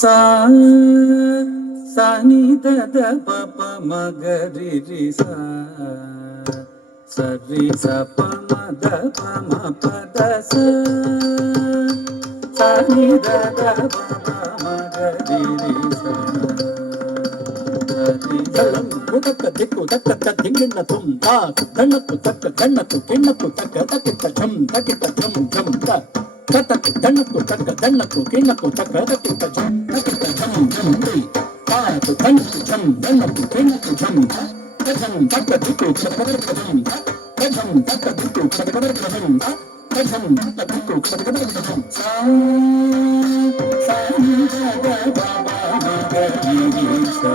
ಸಾ ಸನಿ ದದ ಪಪ ಮಗರಿ ರಿ ಸಾ ಸರಿ ಸ ಪ ಮದ ಪ ಮ ಪದ ಸ ಸನಿ ದದ ಪಪ ಮಗರಿ ರಿ ಸಾ ತಕ್ಕ ದಿಕ್ಕು ತಕ್ಕ ದಿಂಗಿಣ್ಣ ತುಂಬ ಕಣ್ಣತ್ತು ತಕ್ಕ ಕಣ್ಣತ್ತು ಕಿಣ್ಣತ್ತು ತಕ್ಕ ತಕ್ಕಿತ್ತ ಝಂ ತಕ್ಕಿತ್ತ ಝಂ ಝಂ ತಕ್ಕ ಕಣ್ಣತ್ತು ತಕ್ಕ ಕಣ್ಣತ್ತು ಕಿಣ್ಣತ್ತು ತಕ್ಕ ತಕ್ಕಿತ್ತ ಝಂ ತಕ್ಕಿತ್ತ ಝಂ ಝಂ ತಾತು ಕಣ್ಣತ್ತು ಝಂ ಕಣ್ಣತ್ತು ಕಿಣ್ಣತ್ತು ಝಂ ಝಂ ತಕ್ಕ ದಿಕ್ಕು ಕಡಕಡ ಝಂ ಝಂ ತಕ್ಕ ದಿಕ್ಕು ಕಡಕಡ ಝಂ ಝಂ ತಕ್ಕ ದಿಕ್ಕು ಕಡಕಡ ಝಂ ಸಾ ಸಾ ನಿ ದ ಪ ಮ ಗ ರಿ ಸಾ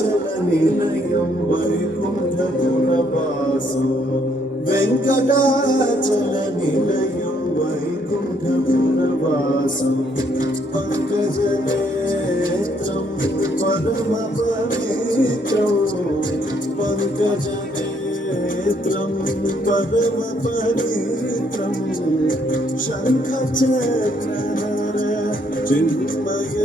నిలయం వైకుంఠపురవాసు వెంకటాచల నిలయం వైకుంఠపురవాసు పంకజనేత్రం పరమ పవిత్రం పంకజనేత్రం పరమ పవిత్రం శంఖచక్రధర చిన్మయ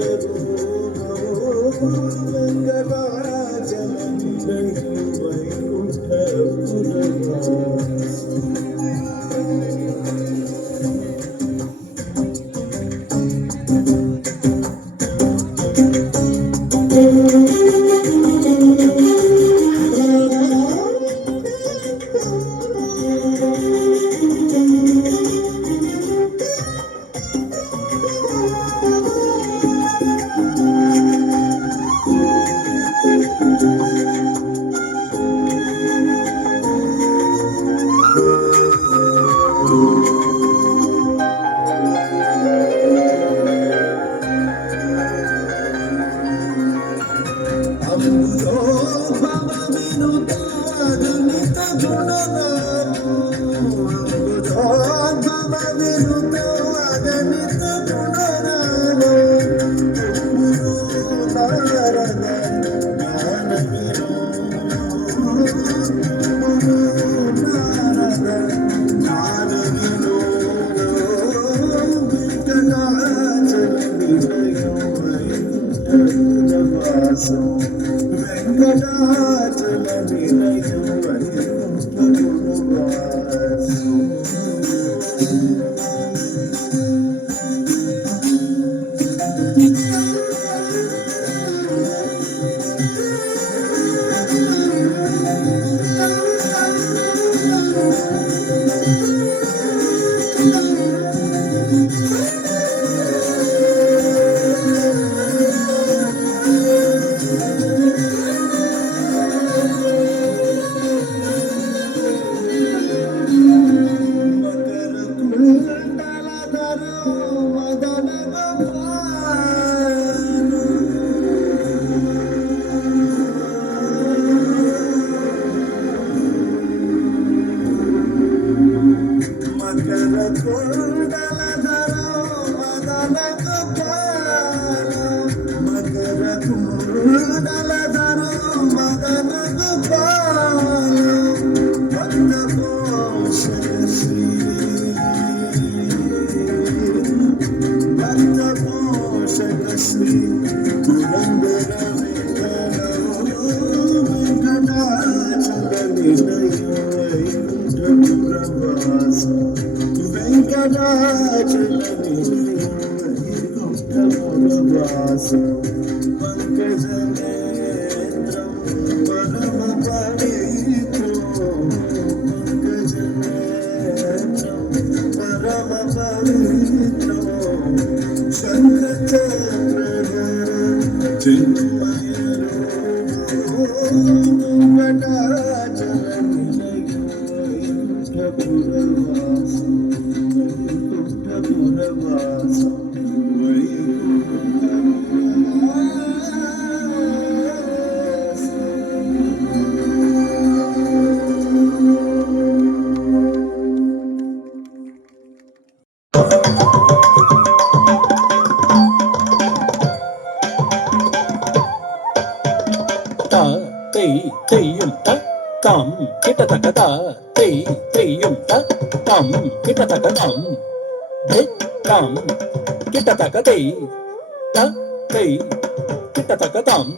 వెంకటాచల నిలయం వైకుంఠపురవాసు వెంకటాచల నిలయం వైకుంఠపురవాసు వెంకటాచల పంకజనేత్రం పరమ పవిత్రం పంకజనేత్రం పరమ పవిత్రం శంఖచక్రధర చిన్మయ వెంకటాచల నిలయం వైకుంఠపురవాసు వైకుంఠపురవాసు tam kita takata teyum ta tam kita takatam de tam kita takate ta kita takatam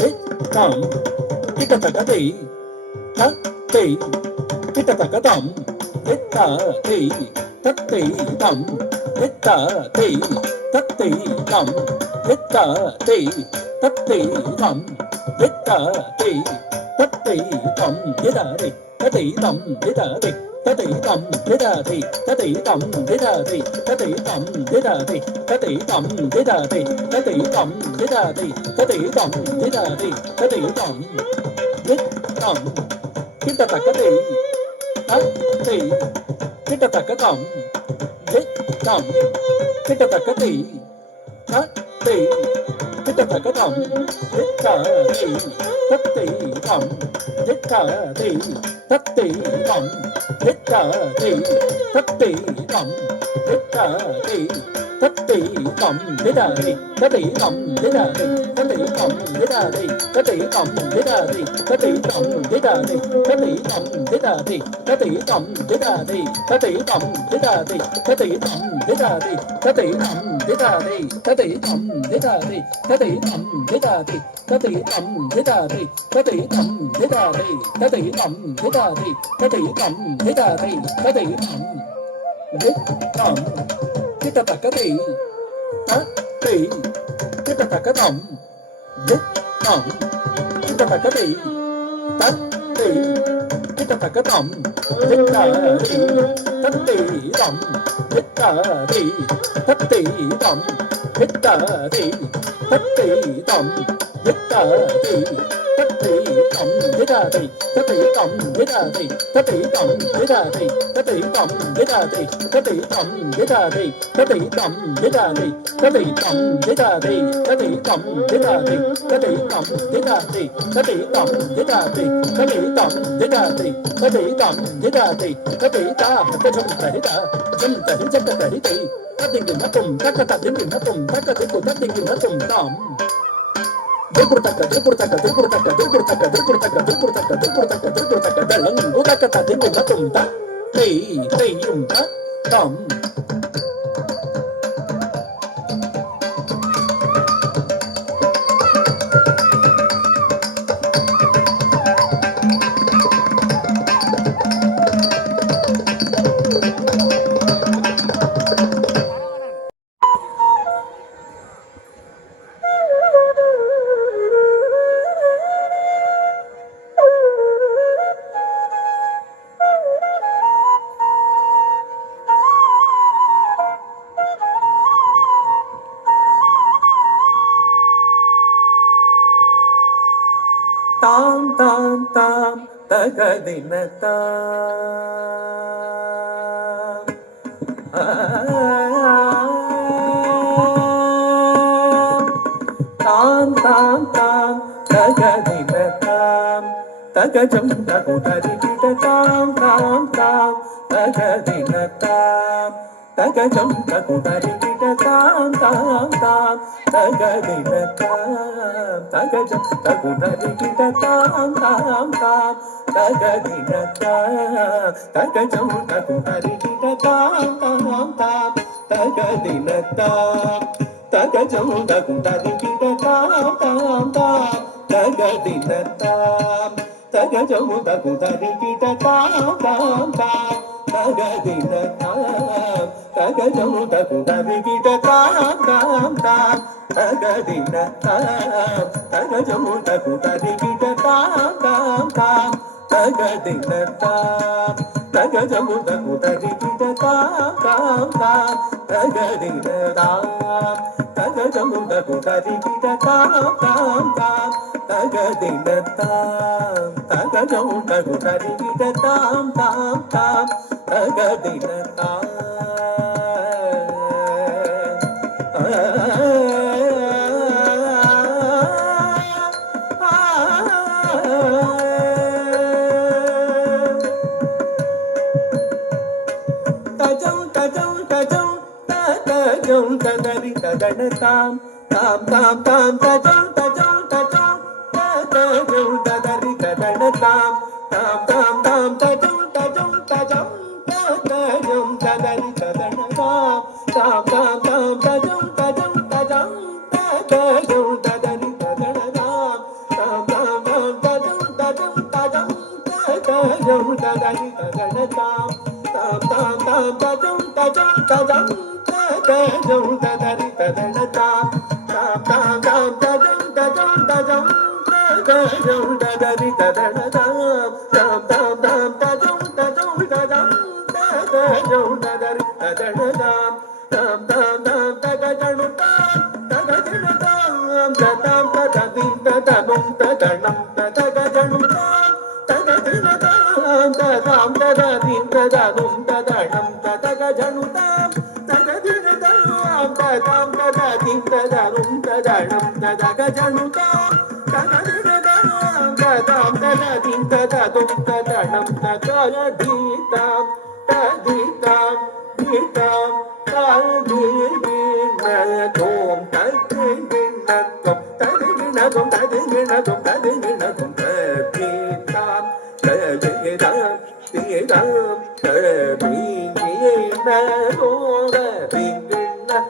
de tam kita takate ta kita takatam de ta tatte tam de ta tatte tam de ta tatte tam de ta tati tam yedari tati tam yedari tati tam yedari tati tam yedari tati tam yedari tati tam yedari tati tam yedari tati tam yedari tati tam yedam kita takati tati kita takatam yedam kita takati tati கிட்டத்தக்கதம் தித்தாதி தத்தை தம் தித்தாதி தத்தை தம் தித்தாதி தத்தை தம் தித்தாதி தத்தை தம் திதாதி தத்தை தம் திதாதி தத்தை தம் திதாதி தத்தை தம் திதாதி தத்தை தம் திதாதி தத்தை தம் திதாதி தத்தை தம் திதாதி தத்தை தம் திதாதி தத்தை தம் திதாதி தத்தை தம் திதாதி தத்தை தம் திதாதி தத்தை தம் திதாதி தத்தை தம் திதாதி தத்தை தம் திதாதி தத்தை தம் திதாதி தத்தை தம் திதாதி தத்தை தம் திதம் கிட்டத்தக்கதை தத்தை கிட்டத்தக்கதம் திதம் கிட்டத்தக்கதை தத்தை கிட்டத்தக்கதம் தித்தாதி தத்தை தம் தித்தாதி தத்தை தம் தித்தாதி தத்தை தம் தித்தாதி தத்தை தம் திதாதி தத்தை தம் திதாதி தத்தை தம் திதாதி தத்தை தம் திதாதி தத்தை தம் திதாதி தத்தை தம் திதாதி தத்தை தம் திதாதி தத்தை தம் திதாதி தத்தை தம் திதாதி தத்தை தம் திதாதி தத்தை தம் திதாதி தத்தை தம் திதாதி தத்தை தாம் தஜம் தரிதா ஜம் தரி ஜம் தரிதை ததிங்கி நதும் தக்க ததிங்கி நதும் தக்க திக்கு ததிங்கி நதும் தாம் திருக்குறத்தக்க திருக்குறத்தக்க திருக்குறத்தக்க திருக்குறத்தக்க திருக்குறத்தக்க திருக்குறத்தக்க திருக்குறத்தக்க திருக்குறத்தக்க தளம் உதக்க ததிங்கு நதும் த தெய் தெய்யும் த தம் தாம் தாம் தாம் தகதின தாம் தாம் தாம் தாம் தகதின தாம் தகஜம் தகுதரி கிட தாம் தாம் தாம் தகதின தாம் தகஜம் தகுதரி கிட தாம் தாம் தாம் தகதின தாம் தகஜம் தகுதரி கிட தாம் தாம் தாம் தகதின தாம் தகஜம் தகுதரி கிட தாம் தாம் தாம் தகதின தாம் தகஜம் தகுதரி கிட தாம் தாம் தாம் தகதின தாம் தகஜம் தகுதரி கிட தாம் தாம் தாம் தகதின தாம் தகஜம் தகுதரி கிட தாம் தாம் தாம் தகதின தாம் தகஜம் தகுதரி கிட தாம் தாம் தாம் தகதின தாம் தகஜம் தகுதரி கிட தாம் தாம் தாம் தகதின தாம் தகஜம் தகுதரி கிட தாம் தாம் தாம் தகதின தாம் தகஜம் தகுதரி கிட தாம் தாம் தாம் தகதின தாம் தகரி தகன தாம் தாம் தாம் தாம் தஜம் தஜம் தஜம் தஜம் தகரி தகன தாம் தாம் தாம் தாம் தஜம் தஜம் தஜம் தஜம் தகரி தகன தாம் தாம் தாம் தாம் தஜம் தஜம் தஜம் தஜம் தகரி தகன தாம் தாம் தாம் தாம் தஜம் தஜம் தஜம் தஜம் தகரி தகன தாம் தாம் தாம் தாம் தஜம் தஜம் தஜம் தஜம் தகரி தகன தாம் தாம் தாம் தாம் தஜம் தஜம் தஜம் தஜம் தகரி தகன தாம் தாம் தாம் தாம் தஜம் தஜம் தஜம் தஜம் தகரி தகன தாம் தாம் தாம் தாம் தகஜனு தாம் தகஜனு தாம் ததாம் தததிம் ததனும் ததனம் ததகஜனு தாம் தகஜனு தாம் ததாம் தததிம் ததனும் ததனம் ததகஜனு தாம் தகஜனு தாம் ததாம் தததிம் ததனும் ததனம் தத గజనుతాం తగదినదాం గదాం తగదిం తగదుం తగణం తగదీతాం తగదీతాం దీతాం తగదీనదోం తగదినదోం తగదినదోం తగదినదోం తగదినదోం తగదీతాం తగదిదాం తీదాం తగదీనదోం తగదినదోం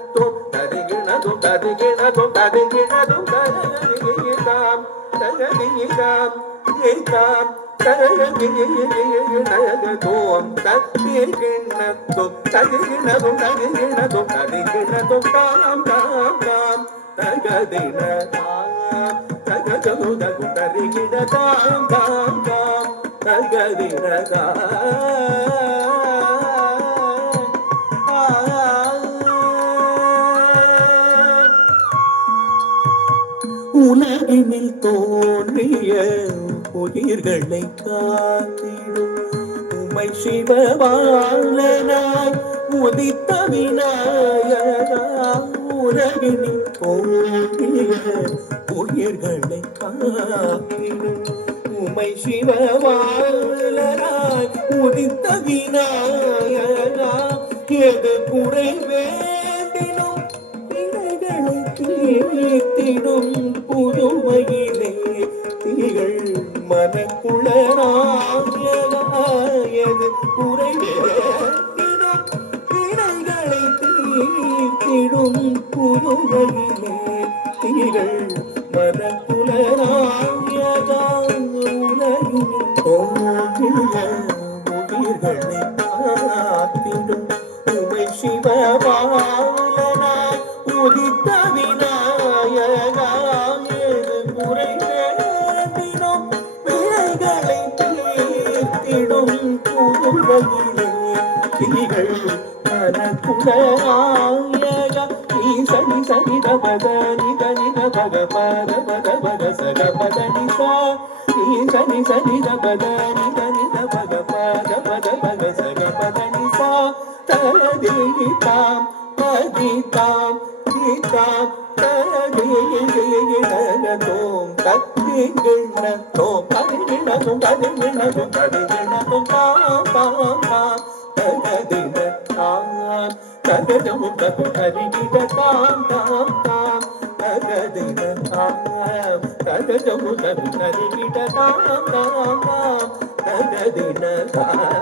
తగదినదోం తగదినదోం తగదినదోం తగదీతాం తగదీతాం దీతాం తగదీనదోం తగదినదోం తగదినదోం తగదినదోం తగదినదోం తాం తాం తాం తగదినదాం తగదోం తగదినదాం తాం తాం తగదినదాం உலகினில் தோன்றிய உயிர்களை காத்திடும் உமை சிவபாலனாய் உதித்த விநாயகா உலகினில் தோன்றிய உயிர்களை காத்திடும் உமை சிவபாலனாய் உதித்த விநாயகா எது குறை வேண்டினும் இணைகளை தீர்த்திடும் புதுமையிலே திகழ் மனக்குளராயது குறை வேண்டினும் இணைகளை தீர்த்திடும் புதுமையிலே திகழ் மனக்குளராயதா உலகில் தோன்றிய உயிர்களை காத்திடும் உமை சிவபாலனாய் உதித்த விநாயகா எது குறை வேண்டினும் வினைகளை தீர்த்திடும் புதுமையிலே திகழ் மனக்குளராயகா சனி சனி தபத நித நித பக பத பத பக சக பத நிசா சனி சனி தபத நித நித பக பத பத பக சக பத நிசா ததீதாம் ததீதாம் தீதாம் ததீதோம் ததீகிணதோம் ததீகிணதோம் ததீகிணதோம் ததீகிணதோம் தாம் தாம் தாம் ததீததாம் தததம் தது ததீததாம் தாம் தாம் ததீததாம் தததம் தது ததீததாம் தாம் தாம் ததீததாம்